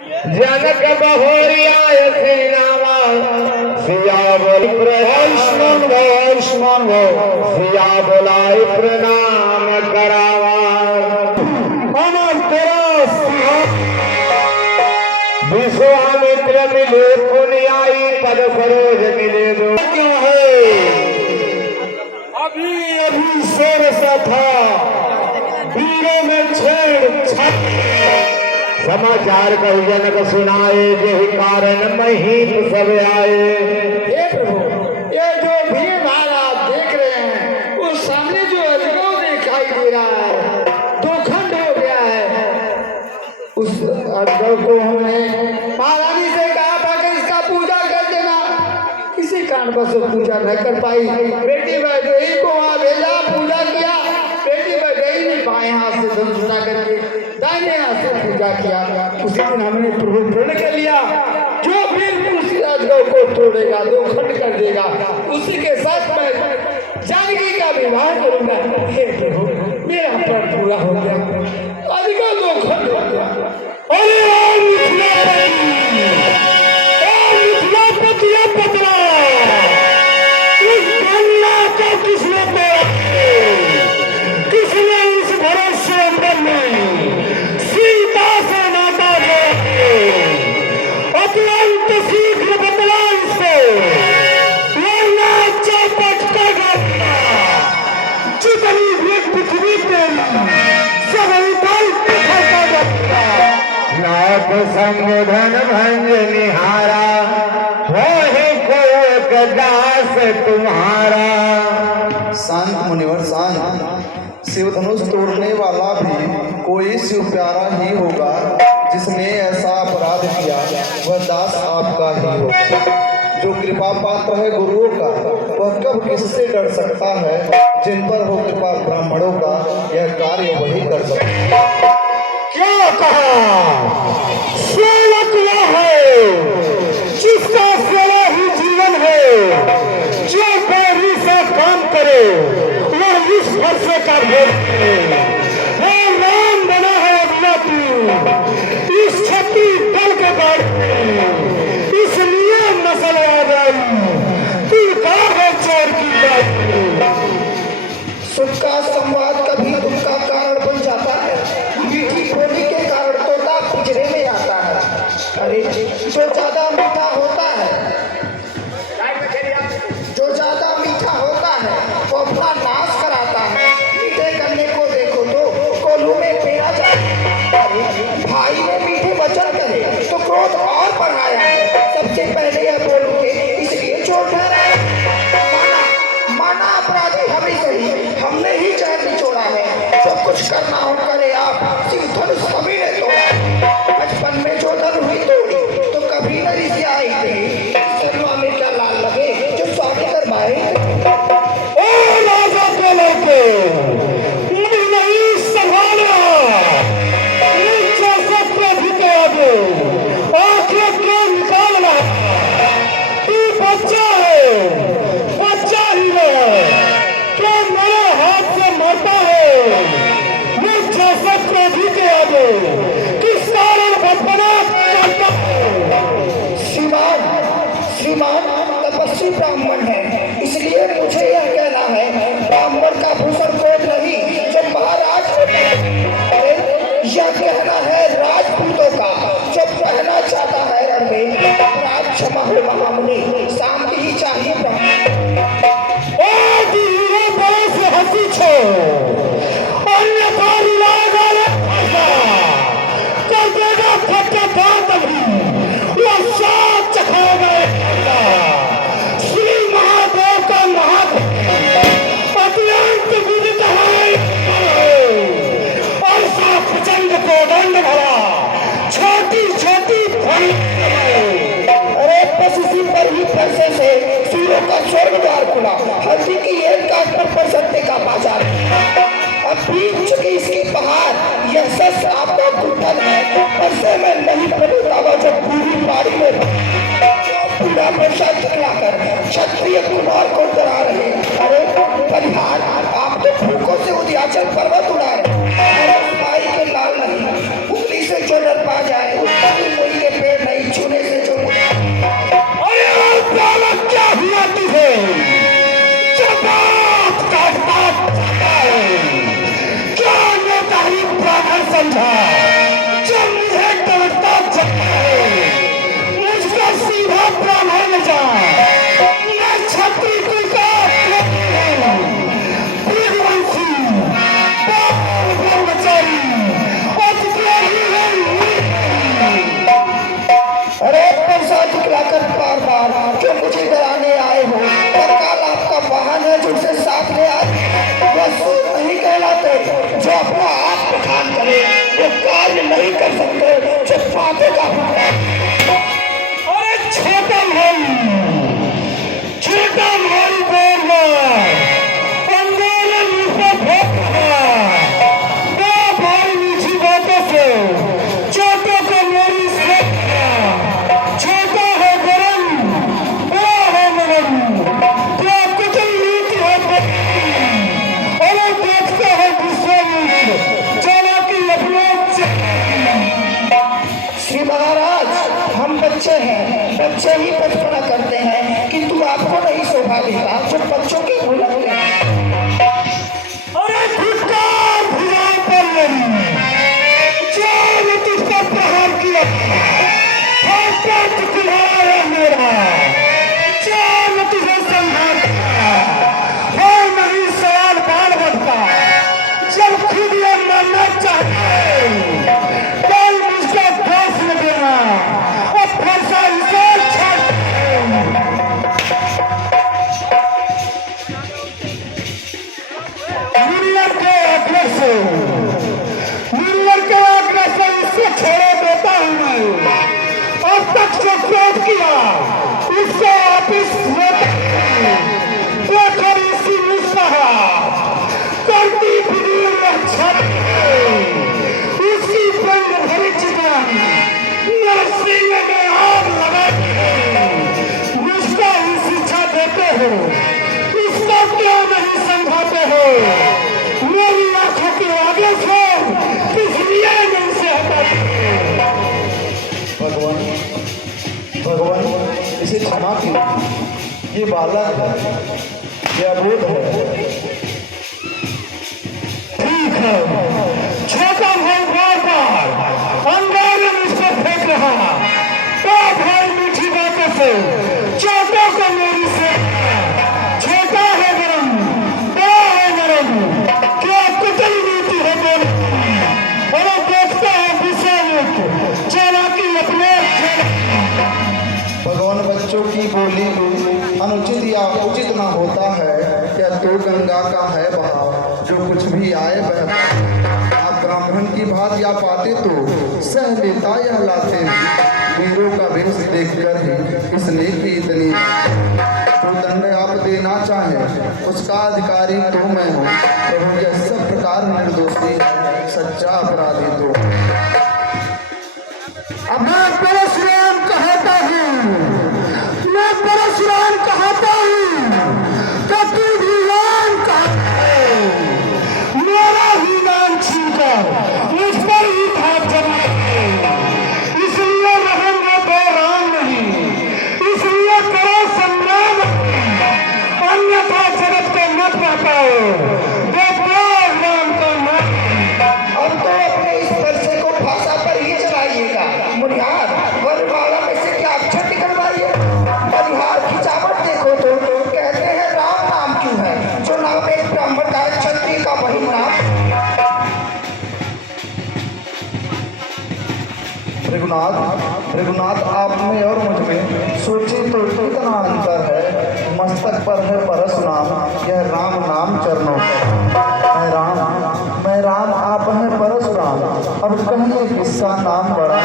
जनक बहोरिया सीनावा सियावल आयुष्मान भव आयुष्मान भव सिया बोलाई प्रणाम करावा अमर तेरा विश्वामित्र मिले पुण्याई पद सरोज मिले दो क्यों है अभी अभी शेर सा था वीरों में छेड़ समाचार कही जनक सुनाए यही कारण महीप सब आए। हे प्रभु ये जो भीड़ भाड़ आप देख रहे हैं वो सामने जो अजगर दिखाई दे रहा है दो खंड हो गया है। उस अजगर को हमने महारानी से कहा था कि इसका पूजा कर देना, किसी कारणवश पूजा न कर पाई। बेटी बैठई को वहां भेजा, पूजा किया, बेटी बैठई नहीं बाएं हाथ से धनुष उठा करके दाहिने हाथ से पूजा किया। उसी दिन हमने प्रभु प्रण कर लिया जो फिर उस अजगर को तोड़ेगा दो खंड कर देगा उसी के साथ मैं जानकी का विवाह करूंगा। हे प्रभु मेरा प्रण पूरा हो गया, अजगर दो खंड हो गया। संबोधन भंज निहारा वही कोई दास तुम्हारा। शांत मुनिवर शांत, शिव धनुष तोड़ने वाला भी कोई शिव प्यारा ही होगा। जिसने ऐसा अपराध किया वह दास आपका ही होगा। जो कृपा पात्र है गुरुओं का वह कब किससे डर सकता है। जिन पर हो कृपा ब्राह्मणों का यह कार्य वही कर सकता है। क्या कहा सेवक वह है जिसका सेवा ही जीवन है, जो पैरी से काम करे वह इस वर्षे का भोग है। राम बना है अपना तू इस छठी दल के बाद इसलिए नस्ल आ गई तू कहा है चोर की बात। सुख का संवाद कभी दुख का कारण बन जाता है। मीठी बोली के कारण तोता पिंजरे में आता है। अरे जो ज्यादा मीठा होता है वो अपना नाश कराता है। मीठे गन्ने को देखो तो कोल्हू में पेड़ा जाता है। भाई ने मीठे वचन कहे तो क्रोध और बढ़ाया है। सबसे पहले यह बोलूंगे इसलिए चोर ठहरा है। माना अपराधी हम ही सही, हमने ही चैन निचोड़ा है। सब कुछ करना हो करे आप, शिव धनुष कभी ने तोड़ा। बचपन में जो धन हुई तोड़ी तो कभी न रिसियाई नहीं। शर्मा में क्या लाल लगे जो स्वामी करवाए। तपस्वी ब्राह्मण है इसलिए मुझे यह कहना है ब्राह्मण का भूषण कोट नहीं जब महाराज अरे यह कहना है राजपूतों का जब कहना चाहता है रण में अपराध क्षमा हो महामुनि शांति ही चाहिए। हंसी छो अन्य श्री महादेव का और साफ प्रचंड को दंड भरा छोटी छोटी अरे बस इसी पर ही पैसे से सूर्यों का स्वर्ग द्वार खुला। हल्दी की एक काट पर सत्य का बाजार। अब बीत चुकी इसकी पहाड़ यह सच आपका गुंठन है। परसे में नहीं पड़ता जब पूरी बाड़ी में पूरा प्रसाद चलाकर क्षत्रिय कुमार को डरा रहे। अरे परिहार आप तो भूखों से उद्याचल पर्वत उड़ा रहे। भाई के लाल नहीं उंगली से जो डर पा जाए उसका भी कोई सरदार जो मुझे डराने आए हो, तत्काल आपका वाहन है जो उसे साथ ले आए। वह सूर नहीं कहलाते जो अपना आप पठान करे, वो कार्य नहीं कर सकते जो फाते का अरे छोटा भाई बोल रहा अंदर मुझे भोग भाई मीठी बातों से छोटों को मेरी से छोटा है गरम बड़ा है नरम, क्या कुचल नीति है अरे देखते हैं विश्वमित्र चला कि अपने श्री महाराज, हम बच्चे हैं, बच्चे ही बचपना करते हैं, किंतु आपको नहीं शोभा देता जो बच्चों के मुंह लगते हैं। अरे धिक्कार भुजाओं पर मेरी जो तुझ पर प्रहार किया है मेरा जो तुझे संभालता है नहीं सवाल बाल बढ़ता जब खुद ये मरना चाहते कल मुझको दोष न देना और फरसा इसे छाट मिलर के आग्रह से इससे छोड़े देता हूं मैं। अब तक जो क्रोध किया उससे वापिस देखो इसी मुस्काहा करती फिर उसी बंद भरी चिकन सीने में आग लगा मुझको ही शिक्षा देते हो, इसको क्यों नहीं समझाते हो? मेरी आंखों के आगे से किस लिए नहीं से हटाते? भगवान इसे क्षमा कीजिए, ये बालक है, ये अबोध है। ठीक है, छोटा भाई बार अंगारे मुझको फेंक रहा, बड़ा भाई मीठी बातों से छोटों को मेरी से छोटा है गरम बड़ा है नरम, क्या कुचल नीति है बोल अरे देखता है विश्वमित्र चला कि अपने भगवान बच्चों की बोली अनुचित या उचित न होता है, क्या तो गंगा का है बहाव जो कुछ भी आए बह। आप ब्राह्मण की बात या पाते तो सह लेता यह लाते, वीरों का वेश देखकर ही इसने की इतनी तो दंड आप देना चाहे उसका अधिकारी तो मैं हूँ, प्रभु यह सब प्रकार निर्दोषी सच्चा अपराधी तो। अब मैं परशुराम कहता हूँ, मैं परशुराम कहता हूँ तो तू भी राम कहता है, मेरा ही नाम छीनकर मुझ पर ही भाग जमाते, इसलिए रहेंगे दो राम नहीं, इसलिए करो सम्मान अन्यथा जगत को मत पाओ दो राम का नाम। अब तो अपने इस बरसे को भाषा पर ही चलाइएगा। मुनिहार वरमाला में से क्या अक्षर निकलवाइए। मुनिहार खिंचावट देखो तो कहते हैं राम नाम क्यों है, जो नाम एक ब्राह्मण का है, क्षत्रिय का वही नाम। रघुनाथ आप में और मुझ में सोचे तो कितना अंतर है। मस्तक पर है परशुराम, यह राम नाम चरणों पर। मैं राम आप हैं परशुराम, अब कहिए किसका नाम बड़ा,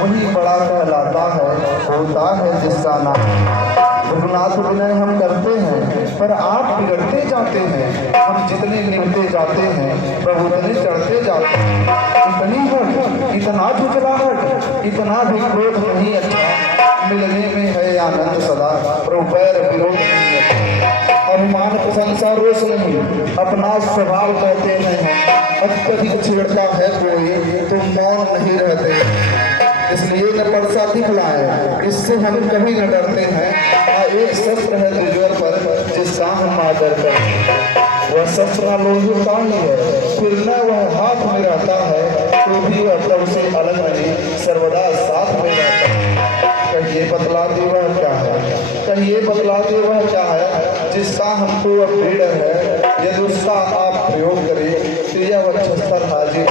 वही बड़ा कहलाता है, होता है जिसका नाम। रघुनाथ विनय हम करते हैं पर आप बिगड़ते जाते हैं, हम जितने निभते जाते हैं प्रभु उतने चढ़ते जाते हैं। इतनी हट, इतना झुझलाहट, इतना भी क्रोध नहीं अच्छा, मिलने में है आनंद सदा, प्रभु पैर विरोध नहीं अच्छा। अभिमान प्रशंसा रोष नहीं, अपना स्वभाव कहते हैं, अत्यधिक छेड़ता है कोई तो मौन नहीं रहते, इसलिए न परसा दिखलाए, इससे हम कभी न डरते हैं। एक शस्त्र है दुर्जोर पर जिसका हम आदर करें, वह शस्त्र लोहे का ही है, फिर न वह हाथ में रहता है तो भी वह तब से अलग नहीं, सर्वदा साथ में रहता है। कहिए बतला दे वह क्या है, कहिए बतला दे वह क्या है, जिसका हमको अब भीड़ है, यदि उसका आप प्रयोग करें तो यह वह शस्त्र हाजिर।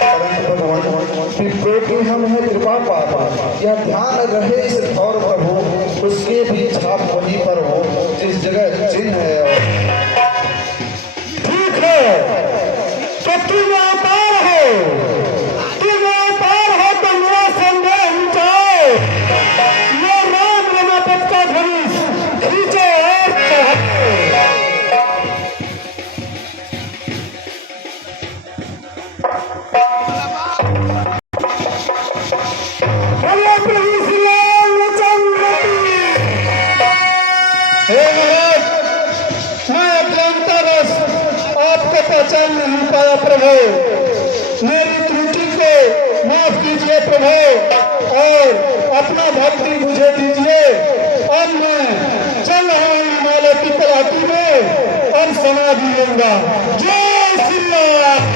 परंतु भगवान विप्रो की हम है कृपा पात्र, यह ध्यान रहे इस और प्रभु, उसके भी छाप वहीं पर हो जिस जगह चिन्ह है। ठीक है, तो तुम अवतार हो, तुम अवतार हो तो मेरा संदेह मिटाओ। ये राम रमापत का धनुष खींचो और चढ़ाओ। बोलो प्रभु श्री रामचंद्र की। हे महाराज, मैं अज्ञानता वश आपको पहचान नहीं पाया प्रभु, मेरी त्रुटि को माफ कीजिए प्रभु और अपना भक्ति मुझे दीजिए। अब मैं चल रहा हूँ हिमालय की तलाशी में और समाधि लूंगा। जय श्री राम।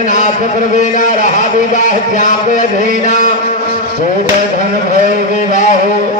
नाथ प्रवीणा रहा विवाह त्याग धीना, धन भय विवाह।